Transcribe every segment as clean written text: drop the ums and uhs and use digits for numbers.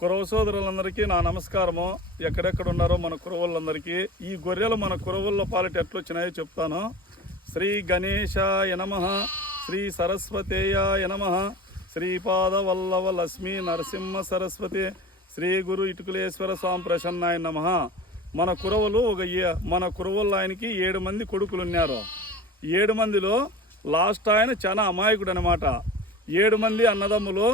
కురవ సోదరులందరికీ నా నమస్కారము. ఎక్కడెక్కడ ఉన్నారో మన కురవులందరికీ ఈ గొర్రెలు మన కురవుల్లో పాలిట ఎట్లొచ్చినాయో చెప్తాను. శ్రీ గణేశాయ నమః, శ్రీ సరస్వతేయాయ నమః, శ్రీపాద వల్లవ లక్ష్మీ నరసింహ సరస్వతి, శ్రీ గురు ఇటుకులేశ్వర స్వామి ప్రసన్నాయ నమః. మన కురవులు మన కురవుల్లో ఆయనకి 7 మంది కొడుకులు ఉన్నారు. 7 మందిలో లాస్ట్ ఆయన చాలా అమాయకుడు అనమాట. 7 మంది అన్నదమ్ములు.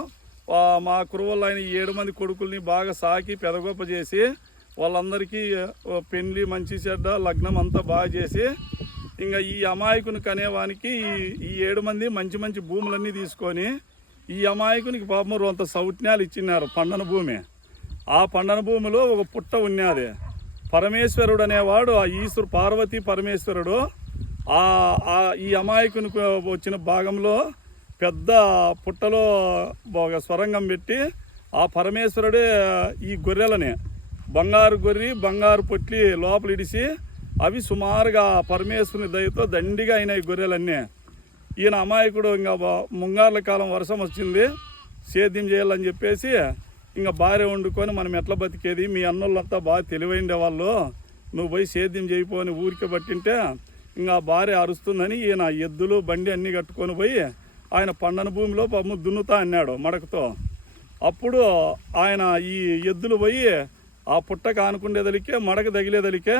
మా కురువల్లో ఆయన 7 మంది కొడుకుల్ని బాగా సాకి పెదగొప్ప చేసి వాళ్ళందరికీ పెళ్లి మంచి చెడ్డ లగ్నం అంతా బాగా చేసి ఇంకా ఈ అమాయకుని కనేవానికి ఈ 7 మంది మంచి మంచి భూములన్నీ తీసుకొని ఈ అమాయకునికి పాపం కొంత సౌజ్ఞాలు ఇచ్చినారు. పండన భూమి. ఆ పండన భూమిలో ఒక పుట్ట ఉన్నది. పరమేశ్వరుడు అనేవాడు, ఆ ఈశ్వరు పార్వతీ పరమేశ్వరుడు ఈ అమాయకునికి వచ్చిన భాగంలో పెద్ద పుట్టలో ఒక స్వరంగం పెట్టి ఆ పరమేశ్వరుడే ఈ గొర్రెలని బంగారు గొర్రె బంగారు పొట్లి లోపల ఇడిసి అవి సుమారుగా పరమేశ్వరుని దయతో దండిగా అయినాయి గొర్రెలన్నీ. ఈయన అమాయకుడు ఇంకా ముంగార్ల కాలం వర్షం వచ్చింది, సేద్యం చేయాలని చెప్పేసి ఇంకా భార్య వండుకొని మనం ఎట్లా బతికేది, మీ అన్నోళ్ళంతా బాగా తెలివైండే వాళ్ళు, నువ్వు పోయి సేద్యం చేయిపోని ఊరికే పట్టింటే ఇంకా భార్య అరుస్తుందని ఈయన ఎద్దులు బండి అన్నీ కట్టుకొని పోయి ఆయన పండన భూమిలో దున్నుతా అన్నాడు మడకతో. అప్పుడు ఆయన ఈ ఎద్దులు పోయి ఆ పుట్టకు ఆనుకుండేదలికే మడక తగిలేదలికే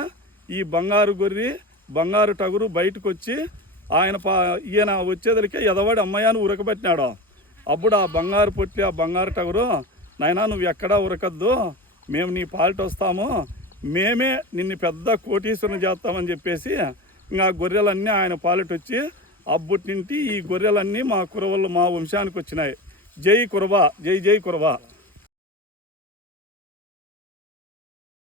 ఈ బంగారు గొర్రె బంగారు టగురు బయటకు వచ్చి ఈయన వచ్చేదలికే ఎదవాడి అమ్మయ్యను ఉరకబెట్టినాడు. అప్పుడు ఆ బంగారు పొట్టి ఆ బంగారు టగురు, నాయనా నువ్వు ఎక్కడా ఉరకద్దు, మేము నీ పాలిట వస్తాము, మేమే నిన్ను పెద్ద కోటీశ్వరుని చేస్తామని చెప్పేసి ఇంకా గొర్రెలన్నీ ఆయన పాలిట వచ్చి అబ్బుట్టింటి ఈ గొర్రెలన్నీ మా కురవలు మా వంశానికి వచ్చినాయి. జై కురవ, జై జై కురవ.